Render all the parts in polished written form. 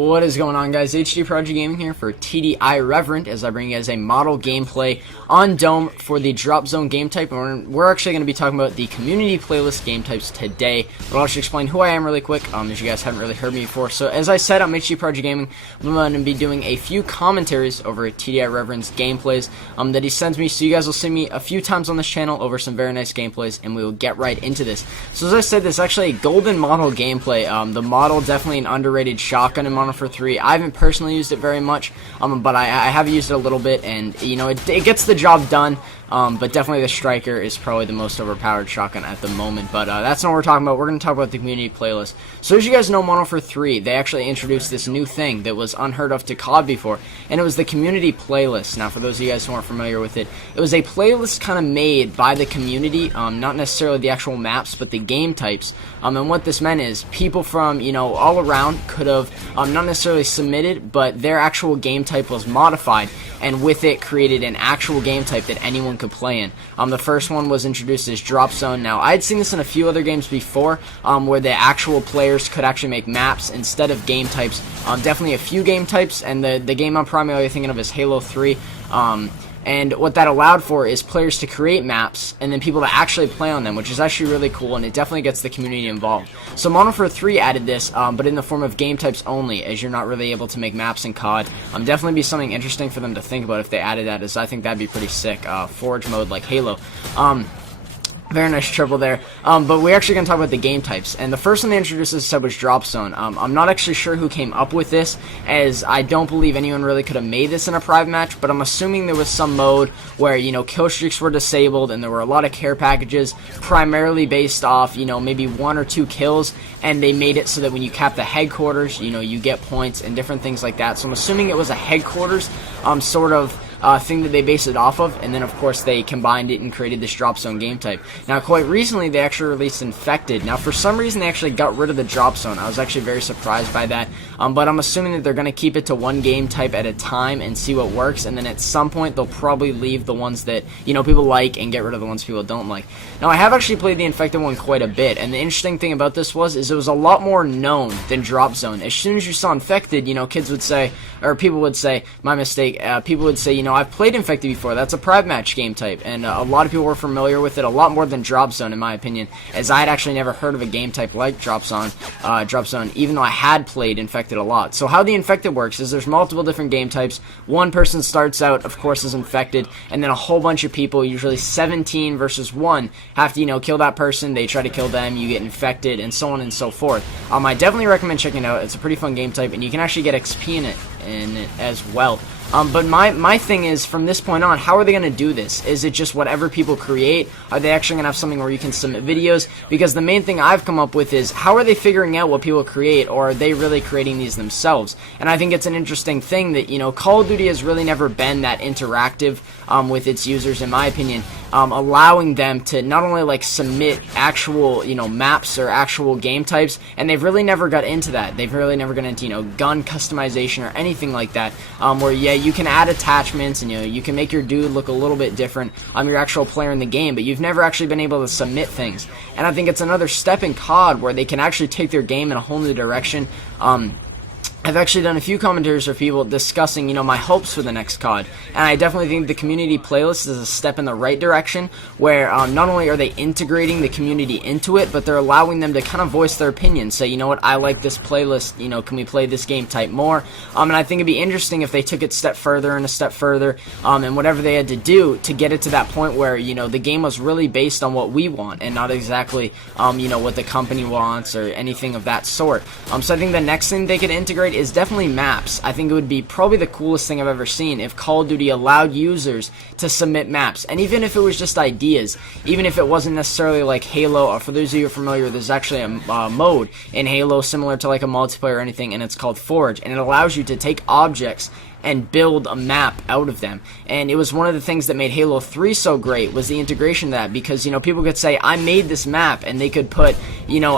What is going on, guys? HDprodigygaming here for TDI Reverend, as I bring you guys a model gameplay on Dome for the drop zone game type. And we're actually going to be talking about the community playlist game types today, but I'll just explain who I am really quick, as you guys haven't really heard me before. So as I said, I'm HDprodigygaming. I'm going to be doing a few commentaries over TDI Reverend's gameplays that he sends me, so you guys will see me a few times on this channel over some very nice gameplays, and we will get right into this. So as I said, this is actually a golden model gameplay. The model, definitely an underrated shotgun in Modern Warfare 3. I haven't personally used it very much, but I have used it a little bit, and you know, it gets the job done. But definitely the Striker is probably the most overpowered shotgun at the moment. But that's not what we're talking about. We're going to talk about the community playlist. So as you guys know, Modern Warfare 3, they actually introduced this new thing that was unheard of to COD before, and it was the community playlist. Now, for those of you guys who aren't familiar with it, it was a playlist kind of made by the community, not necessarily the actual maps, but the game types. And what this meant is people from, you know, all around could have not necessarily submitted, but their actual game type was modified, and with it created an actual game type that anyone could play in. The first one was introduced as Drop Zone. Now, I'd seen this in a few other games before, where the actual players could actually make maps instead of game types. Definitely a few game types, and the game I'm primarily thinking of is Halo 3. And what that allowed for is players to create maps and then people to actually play on them, which is actually really cool, and it definitely gets the community involved. So Modern Warfare 3 added this, but in the form of game types only, as you're not really able to make maps in COD. Definitely be something interesting for them to think about if they added that, as I think that'd be pretty sick. Forge mode like Halo. Very nice triple there. But we're actually going to talk about the game types. And the first one they introduced, as I said, was Drop Zone. I'm not actually sure who came up with this, as I don't believe anyone really could have made this in a private match, but I'm assuming there was some mode where, you know, kill streaks were disabled and there were a lot of care packages, primarily based off, you know, maybe 1 or 2 kills, and they made it so that when you cap the headquarters, you know, you get points and different things like that. So I'm assuming it was a headquarters sort of thing that they based it off of, and then of course they combined it and created this Drop Zone game type. Now, quite recently they actually released Infected. Now, for some reason they actually got rid of the Drop Zone. I was actually very surprised by that, but I'm assuming that they're going to keep it to one game type at a time and see what works, and then at some point they'll probably leave the ones that, you know, people like and get rid of the ones people don't like. Now, I have actually played the Infected one quite a bit, and the interesting thing about this is it was a lot more known than Drop Zone. As soon as you saw Infected, you know, kids would say, or people would say, my mistake, people would say, you know, I've played Infected before, that's a private match game type, and a lot of people were familiar with it, a lot more than Drop Zone in my opinion, as I had actually never heard of a game type like Drop Zone, even though I had played Infected a lot. So how the Infected works is there's multiple different game types. One person starts out, of course, as Infected, and then a whole bunch of people, usually 17 versus 1, have to, you know, kill that person, they try to kill them, you get infected, and so on and so forth. I definitely recommend checking it out. It's a pretty fun game type, and you can actually get XP in it as well. But my thing is, from this point on, how are they going to do this? Is it just whatever people create? Are they actually going to have something where you can submit videos? Because the main thing I've come up with is, how are they figuring out what people create, or are they really creating these themselves? And I think it's an interesting thing that, you know, Call of Duty has really never been that interactive with its users, in my opinion, allowing them to not only like submit actual, you know, maps or actual game types, and they've really never got into that. They've really never got into, you know, gun customization or anything like that, where, yeah, you can add attachments and, you know, you can make your dude look a little bit different, your actual player in the game, but you've never actually been able to submit things. And I think it's another step in COD where they can actually take their game in a whole new direction. I've actually done a few commentaries for people discussing, you know, my hopes for the next COD, and I definitely think the community playlist is a step in the right direction, where not only are they integrating the community into it, but they're allowing them to kind of voice their opinion, say, you know what, I like this playlist, you know, can we play this game type more? And I think it'd be interesting if they took it a step further and a step further, and whatever they had to do to get it to that point where, you know, the game was really based on what we want, and not exactly, you know, what the company wants or anything of that sort. So I think the next thing they could integrate is definitely maps. I think it would be probably the coolest thing I've ever seen if Call of Duty allowed users to submit maps, and even if it was just ideas, even if it wasn't necessarily like Halo, or for those of you who are familiar, there's actually a mode in Halo similar to like a multiplayer or anything, and it's called Forge, and it allows you to take objects and build a map out of them. And it was one of the things that made Halo 3 so great, was the integration of that, because, you know, people could say, I made this map, and they could put,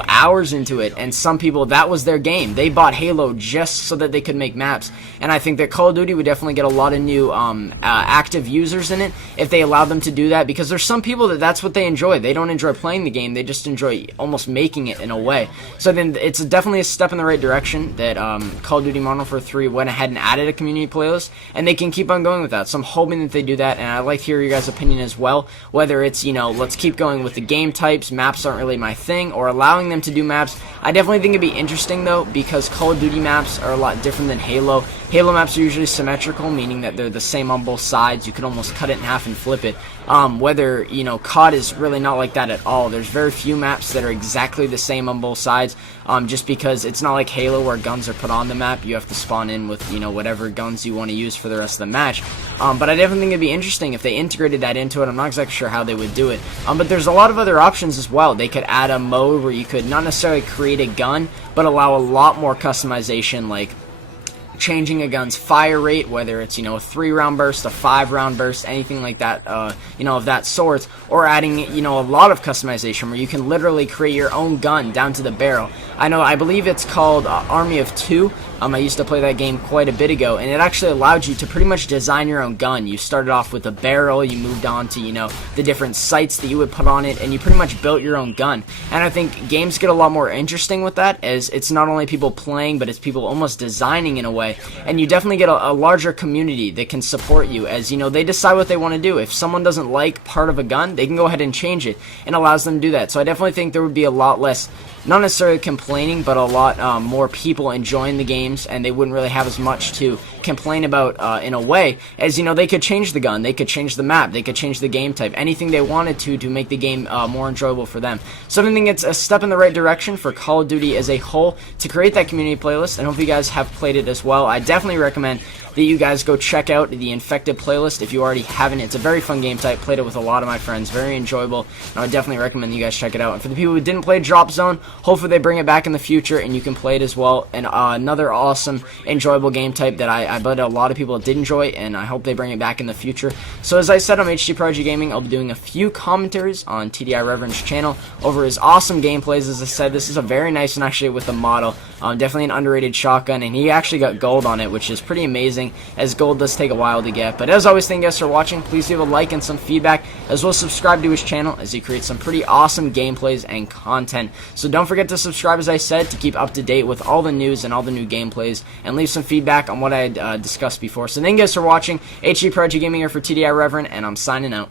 hours into it, and some people, that was their game. They bought Halo just so that they could make maps, and I think that Call of Duty would definitely get a lot of new active users in it if they allowed them to do that, because there's some people that's what they enjoy. They don't enjoy playing the game, they just enjoy almost making it in a way. So then it's definitely a step in the right direction that Call of Duty Modern Warfare 3 went ahead and added a community playlist, and they can keep on going with that. So I'm hoping that they do that, and I'd like to hear your guys' opinion as well, whether it's, let's keep going with the game types, maps aren't really my thing, or allowing them to do maps. I definitely think it'd be interesting though, because Call of Duty maps are a lot different than Halo. Halo maps are usually symmetrical, meaning that they're the same on both sides. You could almost cut it in half and flip it. Whether, COD is really not like that at all. There's very few maps that are exactly the same on both sides, just because it's not like Halo where guns are put on the map. You have to spawn in with, whatever guns you want to use for the rest of the match. But I definitely think it'd be interesting if they integrated that into it. I'm not exactly sure how they would do it. But there's a lot of other options as well. They could add a mode where you could not necessarily create a gun, but allow a lot more customization, like changing a gun's fire rate, whether it's, a 3-round burst, a 5-round burst, anything like that, of that sort, or adding, a lot of customization where you can literally create your own gun down to the barrel. I believe it's called Army of Two. I used to play that game quite a bit ago, and it actually allowed you to pretty much design your own gun. You started off with a barrel, you moved on to, the different sights that you would put on it, and you pretty much built your own gun. And I think games get a lot more interesting with that, as it's not only people playing, but it's people almost designing in a way. And you definitely get a larger community that can support you, as, they decide what they want to do. If someone doesn't like part of a gun, they can go ahead and change it, and allows them to do that. So I definitely think there would be a lot less, not necessarily complaining, but a lot more people enjoying the games, and they wouldn't really have as much to complain about in a way, as they could change the gun, they could change the map, they could change the game type, anything they wanted to make the game more enjoyable for them. So I think it's a step in the right direction for Call of Duty as a whole to create that community playlist, and hope you guys have played it as well. I definitely recommend that you guys go check out the Infected playlist if you already haven't. It's a very fun game type, played it with a lot of my friends, very enjoyable, and I would definitely recommend you guys check it out. And for the people who didn't play Drop Zone, hopefully they bring it back in the future and you can play it as well. And another awesome, enjoyable game type that I bet a lot of people did enjoy, and I hope they bring it back in the future. So as I said, I'm HDprodigygaming. I'll be doing a few commentaries on TDI Reverend's channel over his awesome gameplays. As I said, this is a very nice one actually with the model. Definitely an underrated shotgun, and he actually got gold on it, which is pretty amazing, as gold does take a while to get. But as always, thank you guys for watching. Please leave a like and some feedback, as well as subscribe to his channel, as he creates some pretty awesome gameplays and content. So don't forget to subscribe, as I said, to keep up to date with all the news and all the new gameplays, and leave some feedback on what I discussed before. So thank you guys for watching. HDprodigygaming here for TDI Reverend, and I'm signing out.